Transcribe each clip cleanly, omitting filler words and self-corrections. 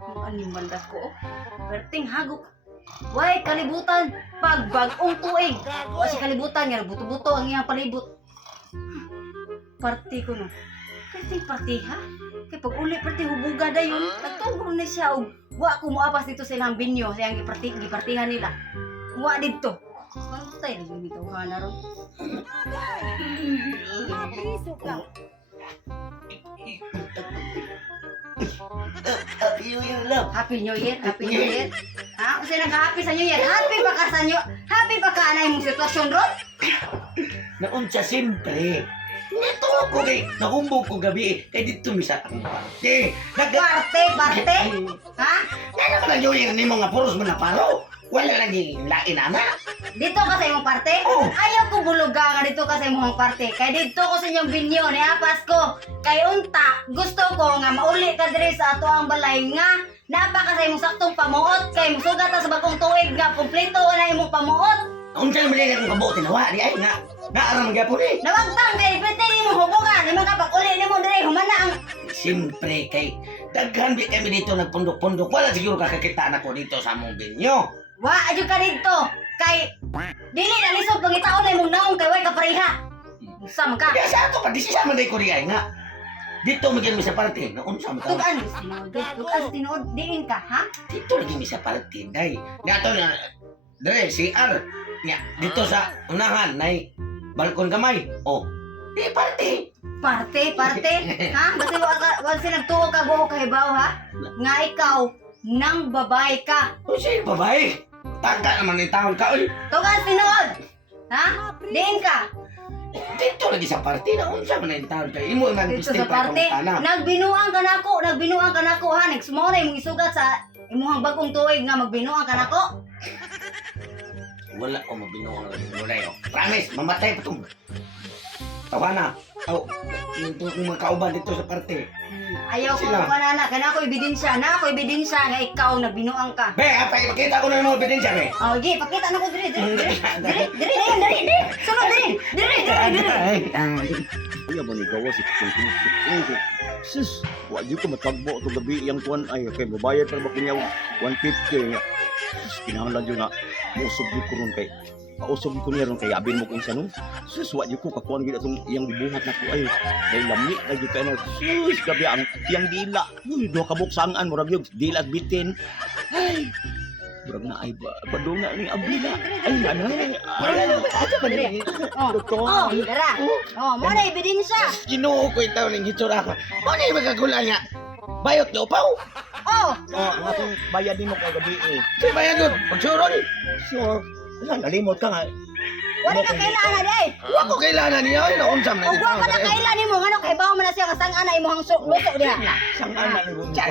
Ang animal ko. Berting hagok. Way kalibutan pag bagong tuig. Wa si kalibutan nga buto-buto ang iyang palibot. Party ko no. Kasi party ha? Kay pag uli party hubuga dayon. Nagtungkol na siya og wa ko moapas dito sa ilang binyo sa iyang gipartihan nila. Wa didto. Pantay na yung ito na ron. Mapiso ka. Happy New Year, love. Happy New Year, Happy New Year. Ha? Kasi nag-happy sa New Year. Happy pa ka sa New Happy pa ka na imong sitwasyon ron? Naunsa siyempre. Nito ko kay nahumbog ko gabi kay dito mi sa ang parte. Parte? Ha? Kaya naman ang New Year ni mga puros mo na paro. Wala lang yung lain ana. Dito ka sa imong parte? Oh. Ayaw ko buluga nga dito ka sa imong parte. Kay dito ko sa inyong binyo ni apas ko. Kay unta, gusto ko nga mauli ka diri sa ato ang balay nga napaka sa imong saktong pamuot kay musugat sa bagong tuig nga kumpleto na imong pamuot. Unsa naman din akong kabuo tinawa di ay nga. Naaram gyapon eh. Nawagtang kay pwede nimo hubugan, di makapag-uli nimo diri humana ang Siyempre kay daghan di kami dito nagpundok-pundok. Wala siguro kakakita na ko dito sa among binyo. wa adyo ka dito. Kay dili na lisod pangitaon na imong naong kay way kapareha. Sam ka. Kaya sa ato pa di siya man day ko di ay nga. Dito magyan mi sa parte. Naunsa mo ta? Tugan sinod. Tugan sinod diin ka, ha? Dito lagi mi sa parte day. Nga to na dire CR. Nga dito sa unahan nay balkon gamay. Oh. Di parte. Parte, ha? Basta wala nagtuo ka buo kay bawo, ha? Nga ikaw nang babae ka. O siya babae. Taga naman ni taon ka. Uy. Tugan sinod. Ha? Diin ka. Dito lagi sa parte na unsa man ang taon kay imo nang Dito pistil sa pa parte, kung tana. nagbinuang ka nako, ha? Next mo na imong isugat sa imong bagong tuig nga magbinuang ka nako. Wala ko mabinuang wala yo. Promise, mamatay pa tong. Tawa na. Aw, ito kung mga kauban dito sa parte. Ayaw ko Sila. kanana, kana ko ebidensya nga ikaw nagbinuang ka. Be, apay makita ko na yung mga ebidensya be. Oh, gi, pakita na ko diri. Sunod diri. Kuya ba ni gawa si Kung sis, wa di ko matagbo to gabi yang kuan ay kay mabayad pa ba kunyaw 150 nga. Sis, kinahanglan jud nga musog jud ko ron kay pausog ko niya ron kay abin mo kung sano. Sis, wa di ko kakuan gid atong iyang gibuhat na ko ay kay lami na jud kay na. Sis, gabi ang iyang dila. Uy, do kabuksangan murag yun dila bitin. Ay, murag na ay padunga ni abila. Ay, nanay. Aja ba ni? Doktor. Oh, dara. Oh, mo na ebidensya. Ginoo ko itaw ning hitsura ko. Mo na magkagulan niya. Bayot niyo upaw. Oh, Ang akong bayad nimo kay gabi eh. Say bayad nun. Magsuron. Sure. Wala, nalimot ka nga. wala ka kailangan day. Wa ko kailangan niya. Ay, naunsam na O wa pa na kailan nimo ngano kay bawo man na siya kasang ana imong luto diha. Sang ana ni Bun. Chay,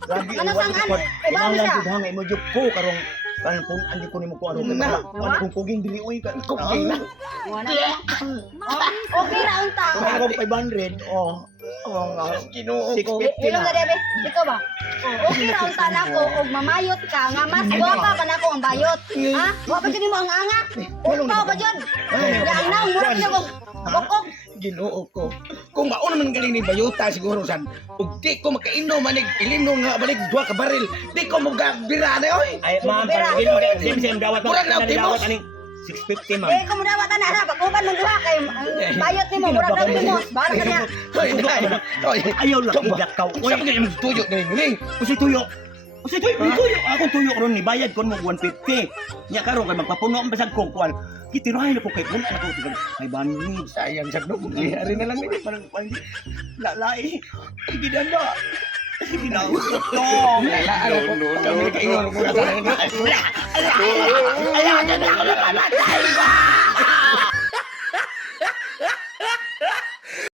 Grabe. Ano sang ana? Ibaw Ibaw siya. lang hangay mo juk ko karong kan pun andi ko nimo ko ano Na. ano kung kuging dili uy ka. Kuging na. Wala na. Okay ra unta. Kung ako 500, oh. Oh, Ginoo ko. 650 Ilong na. na debe. Ikaw ba? Okay ra unta nako og mamayot ka nga mas gwapa pa nako ang bayot. Ha? Wa pa gid mo ang anga. Ikaw ba jud? Yang nang mura siya kog bokok. Ginoo ko. Kung mauna man galing ni bayuta siguro san. Ug di ko makainom manig ilimno nga balik duha ka baril. Di ko magabira na oy. Ay, ma'am, Bira. pagiging mo sim dawat mo. Murag na optimos. Kaning 650, ma'am. Eh kung dawat na na pag-uban mo duha kay ang bayot nimo mura na nimo. Bara ka niya. Hoy, hoy. Ayaw lang idakaw. Uy, sa mga tuyo na ning. Usi tuyo. Usi tuyo, may tuyo. Akong tuyo ron ni bayad kon mo 150. Nya karon kay magpapuno ang basag kong kuan. Kitirahay na ko kay kun ako tigan. Ay bani. Sayang sa dog. Ari na lang ni. Parang pandi. Lalai. Hindi na. Hindi na. No. Kami kaingon ko na. Ayaw na ako na.